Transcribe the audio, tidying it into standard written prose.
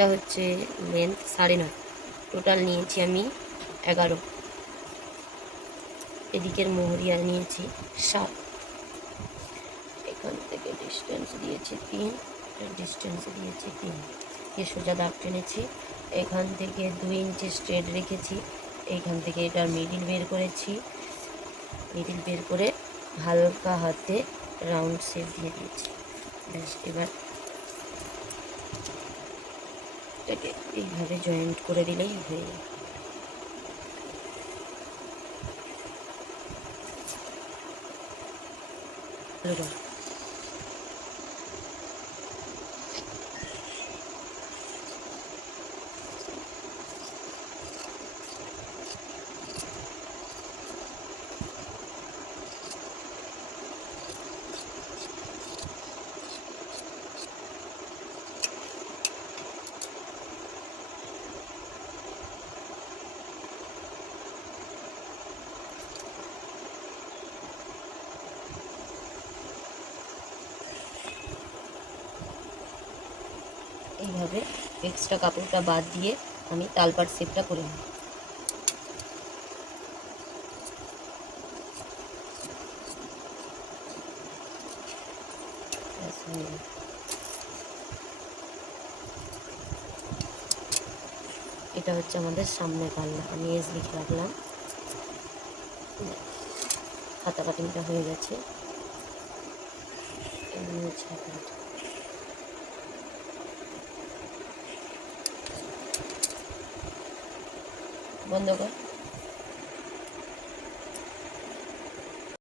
এটা হচ্ছে length 9.5, total নিয়েছি আমি 11। এদিকের মোহরিয়া নিয়েছি 7। এখান থেকে ডিস্টেন্স দিয়েছি 3, ডিস্টেন্স দিয়েছি 3, এ সোজা দাগ টেনেছি। এখান থেকে 2 ইঞ্চি স্ট্রেট রেখেছি, এইখান থেকে এটার মিডিল বের করেছি, মিডিল বের করে হালকা হাতে রাউন্ড শেপ দিয়ে দিয়েছি। ব্যাস, এবার এটাকে এইভাবে জয়েন্ট করে দিলেই হয়ে যাবে। এইভাবে এক্সট্রা কাপড়টা বাদ দিয়ে আমি তালপাট শেপটা করে নিই। এটা হচ্ছে আমাদের সামনে পাল্লা, আমি এজ লিখে রাখলাম। হাতা কাটিংটা হয়ে গেছে। বন্ধ কর।